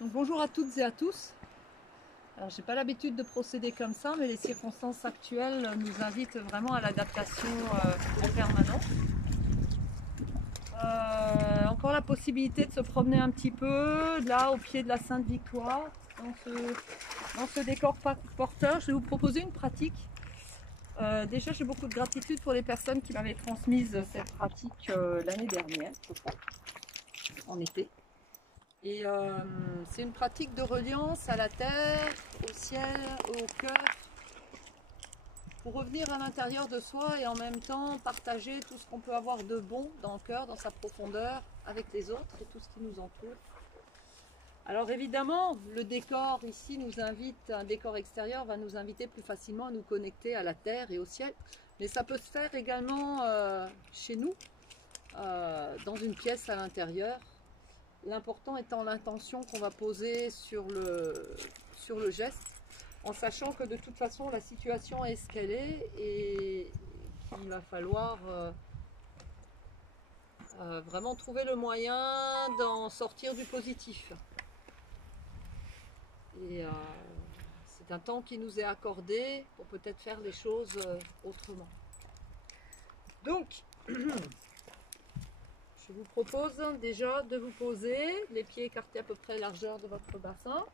Donc, bonjour à toutes et à tous. Alors, j'ai pas l'habitude de procéder comme ça, mais les circonstances actuelles nous invitent vraiment à l'adaptation en permanence. Encore la possibilité de se promener un petit peu là au pied de la Sainte-Victoire, dans ce décor porteur. Je vais vous proposer une pratique. Déjà, j'ai beaucoup de gratitude pour les personnes qui m'avaient transmise cette pratique l'année dernière, je crois, en été. Et c'est une pratique de reliance à la terre, au ciel, au cœur, pour revenir à l'intérieur de soi et en même temps partager tout ce qu'on peut avoir de bon dans le cœur, dans sa profondeur, avec les autres et tout ce qui nous entoure. Alors évidemment, le décor ici nous invite, un décor extérieur va nous inviter plus facilement à nous connecter à la terre et au ciel, mais ça peut se faire également chez nous, dans une pièce à l'intérieur. L'important étant l'intention qu'on va poser sur le geste, en sachant que de toute façon la situation est ce qu'elle est et qu'il va falloir vraiment trouver le moyen d'en sortir du positif. Et c'est un temps qui nous est accordé pour peut-être faire les choses autrement. Donc, je vous propose déjà de vous poser, les pieds écartés à peu près largeur de votre bassin.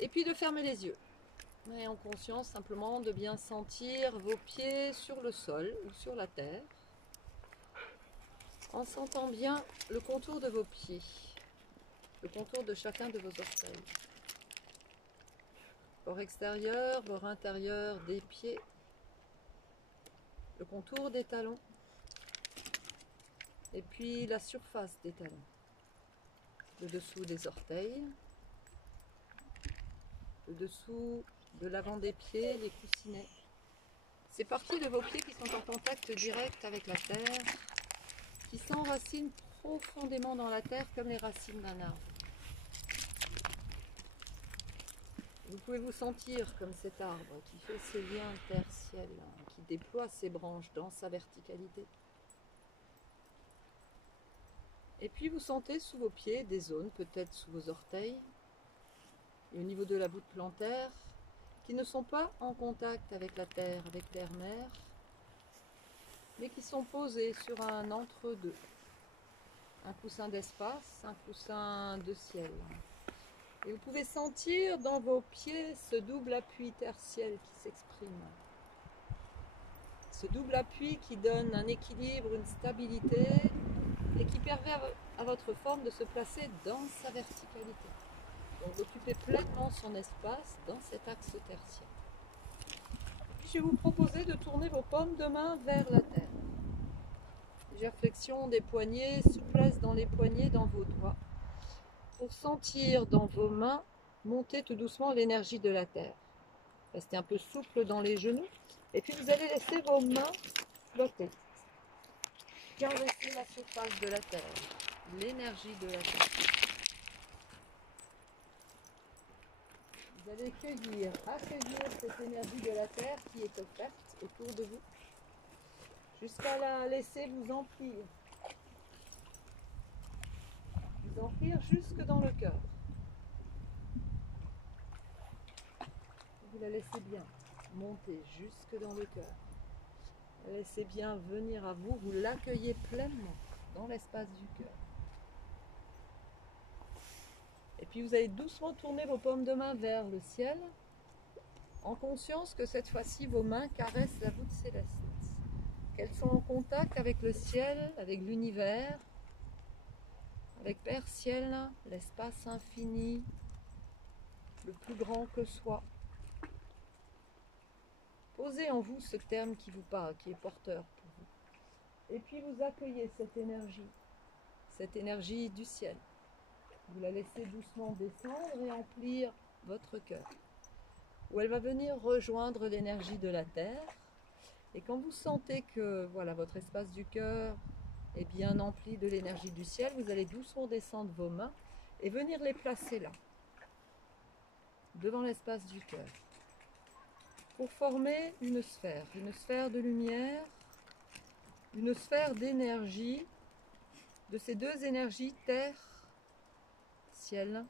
Et puis de fermer les yeux. Et en conscience simplement de bien sentir vos pieds sur le sol ou sur la terre. En sentant bien le contour de vos pieds. Le contour de chacun de vos orteils. Bord extérieur, bord intérieur des pieds. Le contour des talons. Et puis la surface des talons. Le dessous des orteils. Le dessous de l'avant des pieds, les coussinets. C'est parties de vos pieds qui sont en contact direct avec la terre, qui s'enracinent profondément dans la terre comme les racines d'un arbre. Vous pouvez vous sentir comme cet arbre qui fait ses liens terre-ciel, qui déploie ses branches dans sa verticalité. Et puis vous sentez sous vos pieds des zones, peut-être sous vos orteils, et au niveau de la voûte plantaire, qui ne sont pas en contact avec la terre, avec l'air-mer, mais qui sont posées sur un entre-deux. Un coussin d'espace, un coussin de ciel. Et vous pouvez sentir dans vos pieds ce double appui terre-ciel qui s'exprime. Ce double appui qui donne un équilibre, une stabilité et qui permet à votre forme de se placer dans sa verticalité. Donc d'occuper pleinement son espace dans cet axe terre-ciel. Puis je vais vous proposer de tourner vos paumes de main vers la terre. Légère flexion des poignets, souplesse dans les poignets, dans vos doigts. Pour sentir dans vos mains monter tout doucement l'énergie de la terre. Restez un peu souple dans les genoux. Et puis vous allez laisser vos mains flotter. Caresser la surface de la terre. L'énergie de la terre. Vous allez accueillir cette énergie de la terre qui est offerte autour de vous. Jusqu'à la laisser vous emplir. Vous emplir jusque dans le cœur. Vous la laissez bien monter jusque dans le cœur. Laissez bien venir à vous, vous l'accueillez pleinement dans l'espace du cœur. Et puis vous allez doucement tourner vos paumes de main vers le ciel, en conscience que cette fois-ci vos mains caressent la voûte céleste, qu'elles sont en contact avec le ciel, avec l'univers, avec Père Ciel, l'espace infini, le plus grand que soi. Posez en vous ce terme qui vous parle, qui est porteur pour vous. Et puis vous accueillez cette énergie du ciel. Vous la laissez doucement descendre et emplir votre cœur. Où elle va venir rejoindre l'énergie de la terre. Et quand vous sentez que voilà, votre espace du cœur est bien empli de l'énergie du ciel, vous allez doucement descendre vos mains et venir les placer là, devant l'espace du cœur. Pour former une sphère de lumière, une sphère d'énergie, de ces deux énergies, terre ciel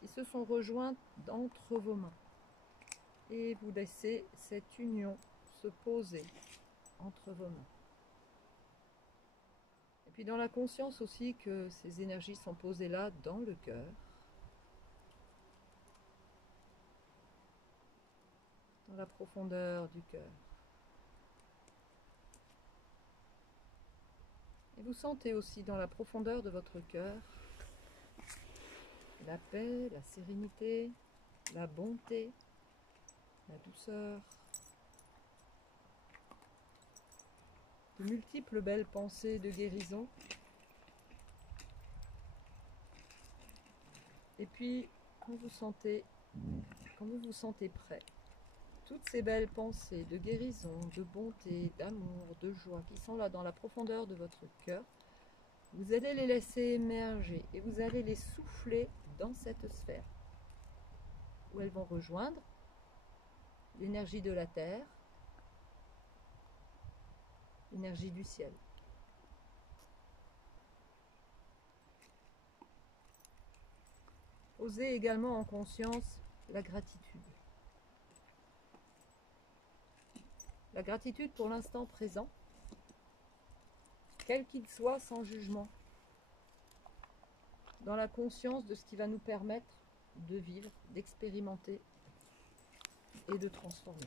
qui se sont rejoints entre vos mains. Et vous laissez cette union se poser entre vos mains. Et puis dans la conscience aussi que ces énergies sont posées là dans le cœur, dans la profondeur du cœur. Et vous sentez aussi dans la profondeur de votre cœur la paix, la sérénité, la bonté, la douceur, de multiples belles pensées de guérison. Et puis, quand vous vous sentez prêt, toutes ces belles pensées de guérison, de bonté, d'amour, de joie qui sont là dans la profondeur de votre cœur, vous allez les laisser émerger et vous allez les souffler dans cette sphère où elles vont rejoindre l'énergie de la terre, l'énergie du ciel. Osez également en conscience la gratitude. La gratitude pour l'instant présent, quel qu'il soit, sans jugement, dans la conscience de ce qui va nous permettre de vivre, d'expérimenter et de transformer.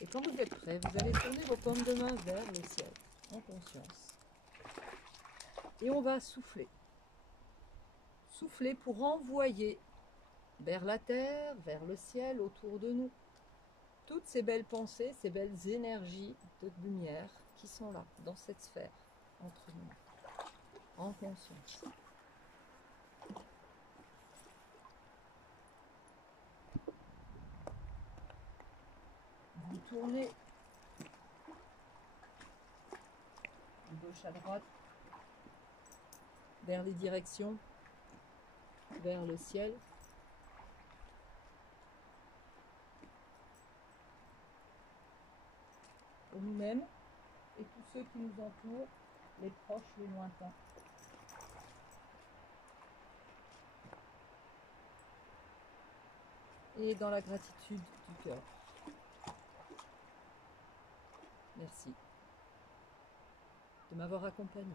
Et quand vous êtes prêt, vous allez tourner vos paumes de main vers le ciel, en conscience. Et on va souffler. Souffler pour envoyer vers la terre, vers le ciel, autour de nous, toutes ces belles pensées, ces belles énergies de lumière qui sont là, dans cette sphère, entre nous, en conscience. Vous tournez de gauche à droite, vers les directions, vers le ciel. Pour nous-mêmes et tous ceux qui nous entourent, les proches, les lointains. Et dans la gratitude du cœur. Merci de m'avoir accompagné.